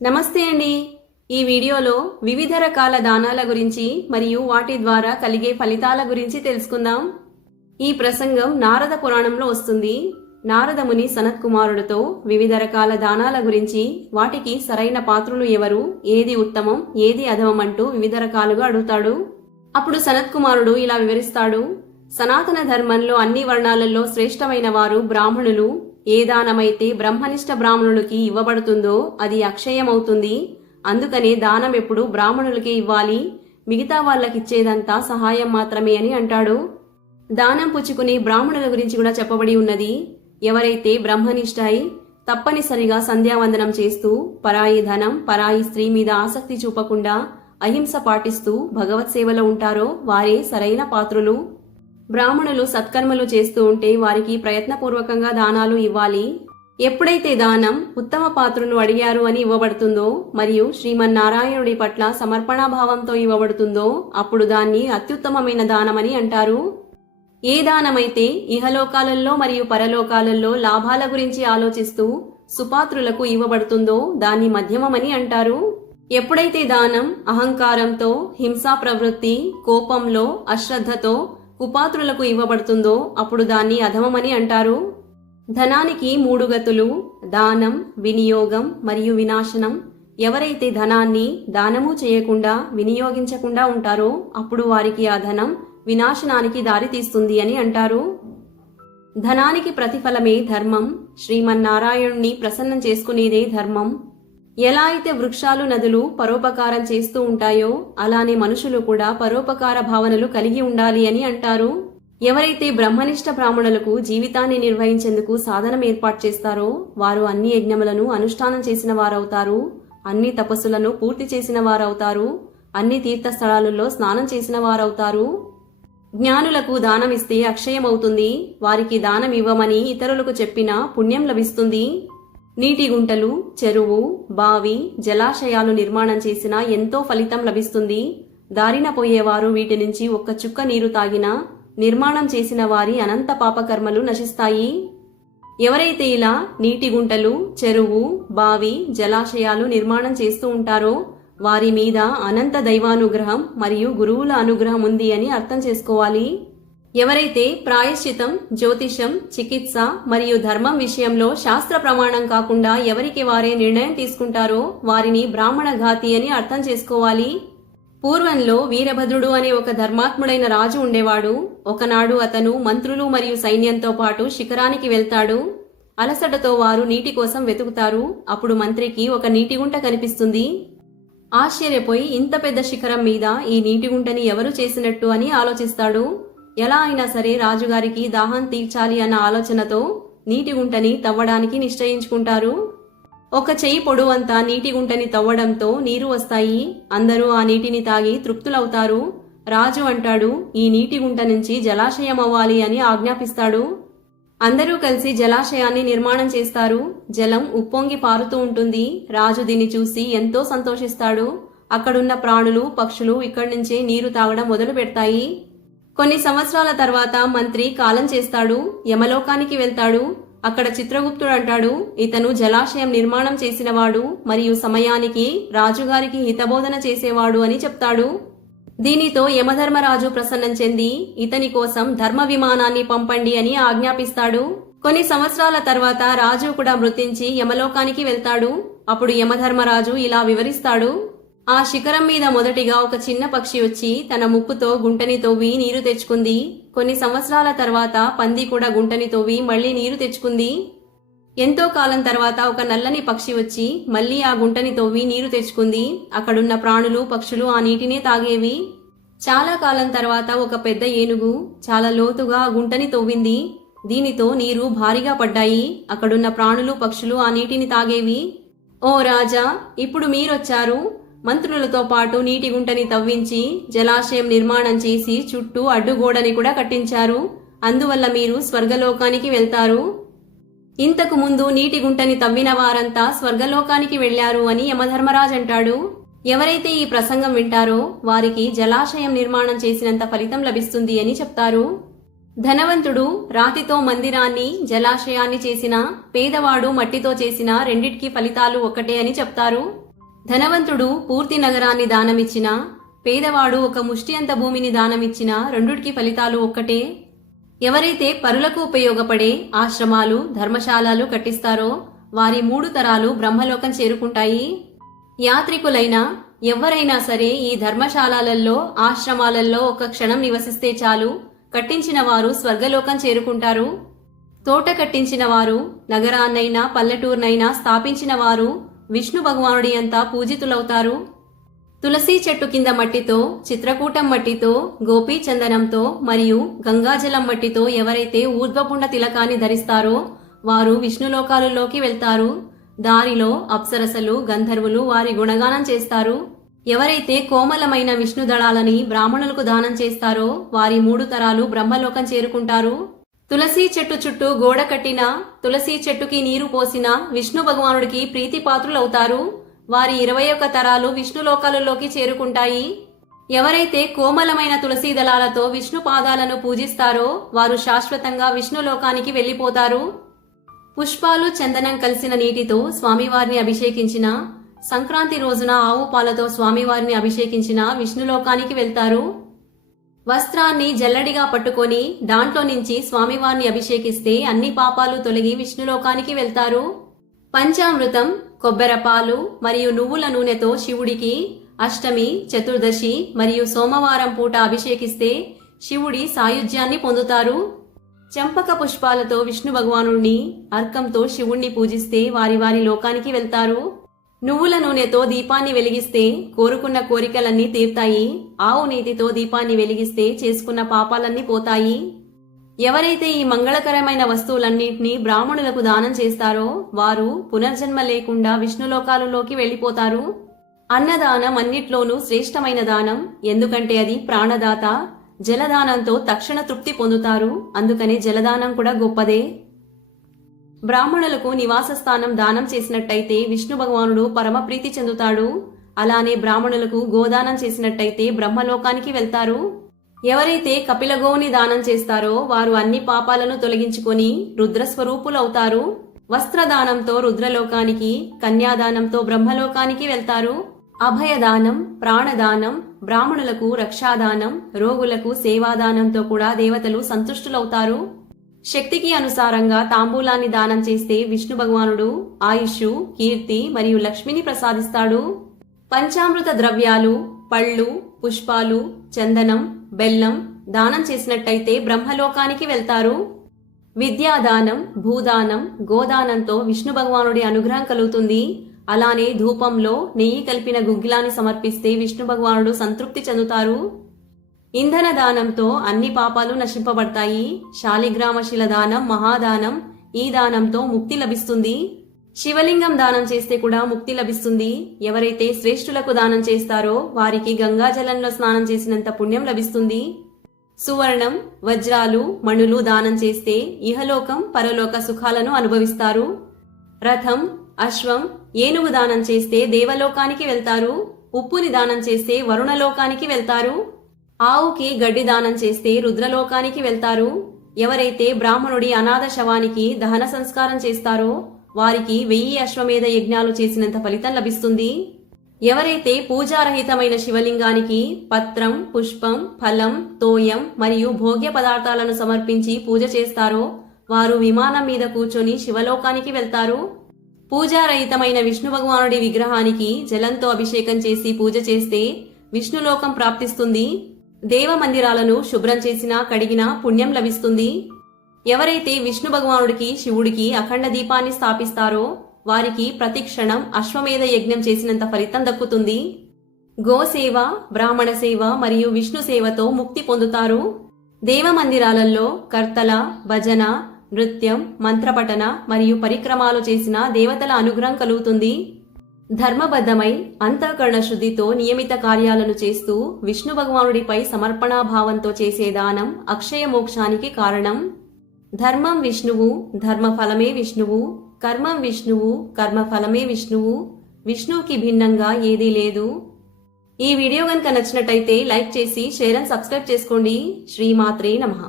నమస్తే అండి. ఈ వీడియోలో వివిధ రకాల దానాల గురించి మరియు వాటి ద్వారా కలిగే ఫలితాల గురించి తెలుసుకుందాం. ఈ ప్రసంగం నారద పురాణంలో వస్తుంది. నారద ముని సనత్ కుమారుడితో వివిధ రకాల దానాల గురించి, వాటికి సరైన పాత్రులు ఎవరు, ఏది ఉత్తమం ఏది అధమం అంటూ వివిధ రకాలుగా అడుగుతాడు. అప్పుడు సనత్ కుమారుడు ఇలా వివరిస్తాడు. సనాతన ధర్మంలో అన్ని వర్ణాలలో శ్రేష్టమైన వారు బ్రాహ్మణులు. ఏ దానమైతే బ్రహ్మనిష్ట బ్రాహ్మణులకి ఇవ్వబడుతుందో అది అక్షయమవుతుంది. అందుకనే దానం ఎప్పుడు బ్రాహ్మణులకే ఇవ్వాలి, మిగతా వాళ్ళకిచ్చేదంతా సహాయం మాత్రమే అని అంటాడు. దానం పుచ్చుకునే బ్రాహ్మణుల గురించి కూడా చెప్పబడి ఉన్నది. ఎవరైతే బ్రహ్మనిష్ట అయి తప్పనిసరిగా సంధ్యావందనం చేస్తూ, పరాయి ధనం పరాయి స్త్రీ మీద ఆసక్తి చూపకుండా అహింస పాటిస్తూ భగవత్ సేవలో ఉంటారో వారే సరైన పాత్రులు. బ్రాహ్మణులు సత్కర్మలు చేస్తూ ఉంటే వారికి ప్రయత్నపూర్వకంగా దానాలు ఇవ్వాలి. ఎప్పుడైతే దానం ఉత్తమ పాత్రులు అడిగారు అని ఇవ్వబడుతుందో మరియు శ్రీమన్నారాయణుడి పట్ల సమర్పణాభావంతో ఇవ్వబడుతుందో అప్పుడు దాన్ని అత్యుత్తమమైన దానమని అంటారు. ఏ దానమైతే ఇహలోకాలలో మరియు పరలోకాలలో లాభాల గురించి ఆలోచిస్తూ సుపాత్రులకు ఇవ్వబడుతుందో దాన్ని మధ్యమమని అంటారు. ఎప్పుడైతే దానం అహంకారంతో, హింసా ప్రవృత్తి, కోపంలో, అశ్రద్ధతో కుపాత్రులకు ఇవ్వబడుతుందో అప్పుడు దాన్ని అధమమని అంటారు. ధనానికి 3 గతులు: దానం, వినియోగం మరియు వినాశనం. ఎవరైతే ధనాన్ని దానము చేయకుండా వినియోగించకుండా ఉంటారో అప్పుడు వారికి ఆ ధనం వినాశనానికి దారితీస్తుంది అని అంటారు. ధనానికి ప్రతిఫలమే ధర్మం. శ్రీమన్నారాయణుణ్ణి ప్రసన్నం చేసుకునేదే ధర్మం. ఎలా అయితే వృక్షాలు, నదులు పరోపకారం చేస్తూ ఉంటాయో అలానే మనుషులు కూడా పరోపకార భావనలు కలిగి ఉండాలి అని అంటారు. ఎవరైతే బ్రహ్మనిష్ట బ్రాహ్మణులకు జీవితాన్ని నిర్వహించేందుకు సాధనం ఏర్పాటు చేస్తారో వారు అన్ని యజ్ఞములను అనుష్ఠానం చేసిన వారవుతారు, అన్ని తపస్సులను పూర్తి చేసిన వారవుతారు, అన్ని తీర్థస్థలాలలో స్నానం చేసిన వారవుతారు. జ్ఞానులకు దానమిస్తే అక్షయమవుతుంది. వారికి దానం ఇవ్వమని ఇతరులకు చెప్పినా పుణ్యం లభిస్తుంది. నీటి గుంటలు, చెరువు, బావి, జలాశయాలు నిర్మాణం చేసినా ఎంతో ఫలితం లభిస్తుంది. దారిన పోయేవారు వీటి నుంచి ఒక్క చుక్క నీరు తాగినా నిర్మాణం చేసిన వారి అనంత పాపకర్మలు నశిస్తాయి. ఎవరైతే ఇలా నీటి గుంటలు, చెరువు, బావి, జలాశయాలు నిర్మాణం చేస్తూ ఉంటారో వారి మీద అనంత దైవానుగ్రహం మరియు గురువుల అనుగ్రహం ఉంది అని అర్థం చేసుకోవాలి. ఎవరైతే ప్రాయశ్చితం, జ్యోతిషం, చికిత్స మరియు ధర్మం విషయంలో శాస్త్ర ప్రమాణం కాకుండా ఎవరికి వారే నిర్ణయం తీసుకుంటారో వారిని బ్రాహ్మణ ఘాతి అని అర్థం చేసుకోవాలి. పూర్వంలో వీరభద్రుడు అనే ఒక ధర్మాత్ముడైన రాజు ఉండేవాడు. ఒకనాడు అతను మంత్రులు మరియు సైన్యంతో పాటు శిఖరానికి వెళ్తాడు. అలసటతో వారు నీటి కోసం వెతుకుతారు. అప్పుడు మంత్రికి ఒక నీటిగుంట కనిపిస్తుంది. ఆశ్చర్యపోయి ఇంత పెద్ద శిఖరం మీద ఈ నీటిగుంటని ఎవరు చేసినట్టు అని ఆలోచిస్తాడు. ఎలా అయినా సరే రాజుగారికి దాహం తీర్చాలి అన్న ఆలోచనతో నీటి గుంటని తవ్వడానికి నిశ్చయించుకుంటారు. ఒక చెయ్యి పొడవంతా నీటి గుంటని తవ్వడంతో నీరు వస్తాయి. అందరూ ఆ నీటిని తాగి తృప్తులవుతారు. రాజు అంటాడు, ఈ నీటి గుంట నుంచి జలాశయం అవ్వాలి అని ఆజ్ఞాపిస్తాడు. అందరూ కలిసి జలాశయాన్ని నిర్మాణం చేస్తారు. జలం ఉప్పొంగి పారుతూ ఉంటుంది. రాజు దీన్ని చూసి ఎంతో సంతోషిస్తాడు. అక్కడున్న ప్రాణులు, పక్షులు ఇక్కడి నుంచే నీరు తాగడం మొదలు పెడతాయి. కొన్ని సంవత్సరాల తర్వాత మంత్రి కాలం చేస్తాడు. యమలోకానికి వెళ్తాడు. అక్కడ చిత్రగుప్తుడు అంటాడు, ఇతను జలాశయం నిర్మాణం చేసినవాడు మరియు సమయానికి రాజుగారికి హితబోధన చేసేవాడు అని చెప్తాడు. దీనితో యమధర్మరాజు ప్రసన్నం చెంది ఇతని కోసం ధర్మ విమానాన్ని పంపండి అని ఆజ్ఞాపిస్తాడు. కొన్ని సంవత్సరాల తర్వాత రాజు కూడా మృతించి యమలోకానికి వెళ్తాడు. అప్పుడు యమధర్మరాజు ఇలా వివరిస్తాడు. ఆ శిఖరం మీద మొదటిగా ఒక చిన్న పక్షి వచ్చి తన ముక్కుతో గుంటని తవ్వి నీరు తెచ్చుకుంది. కొన్ని సంవత్సరాల తర్వాత పంది కూడా గుంటని తవ్వి మళ్లీ నీరు తెచ్చుకుంది. ఎంతో కాలం తర్వాత ఒక నల్లని పక్షి వచ్చి మళ్లీ ఆ గుంటని తవ్వి నీరు తెచ్చుకుంది. అక్కడున్న ప్రాణులు, పక్షులు ఆ నీటినే తాగేవి. చాలా కాలం తర్వాత ఒక పెద్ద ఏనుగు చాలా లోతుగా ఆ గుంటని తవ్వింది. దీనితో నీరు భారీగా పడ్డాయి. అక్కడున్న ప్రాణులు, పక్షులు ఆ నీటిని తాగేవి. ఓ రాజా, ఇప్పుడు మీరొచ్చారు. మంత్రులతో పాటు నీటి గుంటని తవ్వించి జలాశయం నిర్మాణం చేసి చుట్టూ అడ్డుగోడని కూడా కట్టించారు. అందువల్ల మీరు స్వర్గలోకానికి వెళ్తారు. ఇంతకు ముందు నీటి గుంటని తవ్విన వారంతా స్వర్గలోకానికి వెళ్లారు అని యమధర్మరాజు అంటాడు. ఎవరైతే ఈ ప్రసంగం వింటారో వారికి జలాశయం నిర్మాణం చేసినంత ఫలితం లభిస్తుంది అని చెప్తారు. ధనవంతుడు రాతితో మందిరాన్ని, జలాశయాన్ని చేసిన, పేదవాడు మట్టితో చేసిన రెండిటికి ఫలితాలు ఒక్కటే అని చెప్తారు. ధనవంతుడు పూర్తి నగరాన్ని దానమిచ్చినా, పేదవాడు ఒక ముష్టి అంత భూమిని దానమిచ్చినా రెండుటికి ఫలితాలు ఒక్కటే. ఎవరైతే పరులకు ఉపయోగపడే ఆశ్రమాలు, ధర్మశాలలు కట్టిస్తారో వారి 3 తరాలు బ్రహ్మలోకం చేరుకుంటాయి. యాత్రికులైనా ఎవరైనా సరే ఈ ధర్మశాలలలో, ఆశ్రమాలలో ఒక క్షణం నివసిస్తే చాలు, కట్టించిన వారు స్వర్గలోకం చేరుకుంటారు. తోట కట్టించిన వారు, నగరాన్నైనా పల్లెటూర్నైనా స్థాపించిన వారు విష్ణు భగవానుడి అంతా పూజితులవుతారు. తులసి చెట్టు కింద మట్టితో, చిత్రకూటం మట్టితో, గోపీ చందనంతో మరియు గంగాజలం మట్టితో ఎవరైతే ఊర్ధ్వపుండ తిలకాన్ని ధరిస్తారో వారు విష్ణులోకాలలోకి వెళ్తారు. దారిలో అప్సరసలు, గంధర్వులు వారి గుణగానం చేస్తారు. ఎవరైతే కోమలమైన విష్ణు దళాలని బ్రాహ్మణులకు దానం చేస్తారో వారి 3 తరాలు బ్రహ్మలోకం చేరుకుంటారు. తులసి చెట్టు చుట్టూ గోడ కట్టిన, తులసి చెట్టుకి నీరు పోసిన విష్ణు భగవానుడికి ప్రీతిపాత్రులవుతారు. వారి 21 తరాలు విష్ణులోకాలలోకి చేరుకుంటాయి. ఎవరైతే కోమలమైన తులసి దళాలతో విష్ణు పాదాలను పూజిస్తారో వారు శాశ్వతంగా విష్ణులోకానికి వెళ్లిపోతారు. పుష్పాలు, చందనం కలిసిన నీటితో స్వామివారిని అభిషేకించిన, సంక్రాంతి రోజున ఆవు పాలతో స్వామివారిని అభిషేకించిన విష్ణులోకానికి వెళ్తారు. వస్త్రాన్ని జల్లడిగా పట్టుకొని దాంట్లో నుంచి స్వామివారిని అభిషేకిస్తే అన్ని పాపాలు తొలగి విష్ణులోకానికి వెళ్తారు. పంచామృతం, కొబ్బెరపాలు మరియు నువ్వుల నూనెతో శివుడికి అష్టమి, చతుర్దశి మరియు సోమవారం పూట అభిషేకిస్తే శివుడి సాయుధ్యాన్ని పొందుతారు. చంపక పుష్పాలతో విష్ణు భగవానుడిని, అర్కంతో శివుణ్ణి పూజిస్తే వారి వారి లోకానికి వెళ్తారు. నువ్వుల నూనెతో దీపాన్ని వెలిగిస్తే కోరుకున్న కోరికలన్నీ తీరుతాయి. ఆవు నీతితో దీపాన్ని వెలిగిస్తే చేసుకున్న పాపాలన్నీ పోతాయి. ఎవరైతే ఈ మంగళకరమైన వస్తువులన్నింటినీ బ్రాహ్మణులకు దానం చేస్తారో వారు పునర్జన్మ లేకుండా విష్ణులోకాలలోకి వెళ్లిపోతారు. అన్నదానం అన్నిట్లోనూ శ్రేష్టమైన దానం, ఎందుకంటే అది ప్రాణదాత. జలదానంతో తక్షణ తృప్తి పొందుతారు, అందుకనే జలదానం కూడా గొప్పదే. బ్రాహ్మణులకు నివాస స్థానం దానం చేసినట్టయితే విష్ణు భగవానుడు పరమ ప్రీతి చెందుతాడు. అలానే బ్రాహ్మణులకు గోదానం చేసినట్టయితే బ్రహ్మలోకానికి వెళ్తారు. ఎవరైతే కపిల గోవుని దానం చేస్తారో వారు అన్ని పాపాలను తొలగించుకొని రుద్రస్వరూపులవుతారు. వస్త్రదానంతో రుద్రలోకానికి, కన్యాదానంతో బ్రహ్మలోకానికి వెళ్తారు. అభయదానం, ప్రాణదానం, బ్రాహ్మణులకు రక్షాదానం, రోగులకు సేవాదానంతో కూడా దేవతలు సంతుష్టులవుతారు. శక్తికి అనుసారంగా తాంబూలాన్ని దానం చేస్తే విష్ణు భగవానుడు ఆయుష్, కీర్తి మరియు లక్ష్మిని ప్రసాదిస్తాడు. పంచామృత ద్రవ్యాలు, పళ్ళు, పుష్పాలు, చందనం, బెల్లం దానం చేసినట్టయితే బ్రహ్మలోకానికి వెళ్తారు. విద్యాదానం, భూదానం, గోదానంతో విష్ణు భగవానుడి అనుగ్రహం కలుగుతుంది. అలానే ధూపంలో నెయ్యి కలిపిన గుగ్గిలాన్ని సమర్పిస్తే విష్ణు భగవానుడు సంతృప్తి చెందుతారు. ఇంధన దానంతో అన్ని పాపాలు నశింపబడతాయి. శాలిగ్రామ శిల దానం మహాదానం. ఈ దానంతో ముక్తి లభిస్తుంది. శివలింగం దానం చేస్తే కూడా ముక్తి లభిస్తుంది. ఎవరైతే శ్రేష్ఠులకు దానం చేస్తారో వారికి గంగాజలంలో స్నానం చేసినంత పుణ్యం లభిస్తుంది. సువర్ణం, వజ్రాలు, మణులు దానం చేస్తే ఇహలోకం, పరలోక సుఖాలను అనుభవిస్తారు. రథం, అశ్వం, ఏనుగు దానం చేస్తే దేవలోకానికి వెళ్తారు. ఉప్పుని దానం చేస్తే వరుణలోకానికి వెళ్తారు. ఆవుకి గడ్డి దానం చేస్తే రుద్రలోకానికి వెళ్తారు. ఎవరైతే బ్రాహ్మణుడి అనాథ శవానికి దహన సంస్కారం చేస్తారో వారికి 1000 అశ్వమేధ యజ్ఞాలు చేసినంత ఫలితం లభిస్తుంది. ఎవరైతే పూజారహితమైన శివలింగానికి పత్రం, పుష్పం, ఫలం, తోయం మరియు భోగ్య పదార్థాలను సమర్పించి పూజ చేస్తారో వారు విమానం మీద కూర్చొని శివలోకానికి వెళ్తారు. పూజారహితమైన విష్ణు భగవానుడి విగ్రహానికి జలంతో అభిషేకం చేసి పూజ చేస్తే విష్ణులోకం ప్రాప్తిస్తుంది. దేవ మందిరాలను శుభ్రం చేసినా కడిగినా పుణ్యం లభిస్తుంది. ఎవరైతే విష్ణు భగవానుడికి, శివుడికి అఖండ దీపాన్ని స్థాపిస్తారో వారికి ప్రతి క్షణం అశ్వమేధ యజ్ఞం చేసినంత ఫలితం దక్కుతుంది. గోసేవ, బ్రాహ్మణ సేవ మరియు విష్ణు సేవతో ముక్తి పొందుతారు. దేవ మందిరాలలో కర్తల, భజన, నృత్యం, మంత్రపఠన మరియు పరిక్రమాలు చేసిన దేవతల అనుగ్రహం కలుగుతుంది. ధర్మబద్ధమై అంతఃకరణ శుద్ధితో నియమిత కార్యాలను చేస్తూ విష్ణు భగవానుడిపై సమర్పణాభావంతో చేసే దానం అక్షయ మోక్షానికి కారణం. ధర్మం విష్ణువు, ధర్మఫలమే విష్ణువు. కర్మం విష్ణువు, కర్మఫలమే విష్ణువు. విష్ణువుకి భిన్నంగా ఏదీ లేదు. ఈ వీడియో గనుక నచ్చినట్టయితే లైక్ చేసి షేర్ అండ్ సబ్స్క్రైబ్ చేసుకోండి. శ్రీమాత్రే నమః.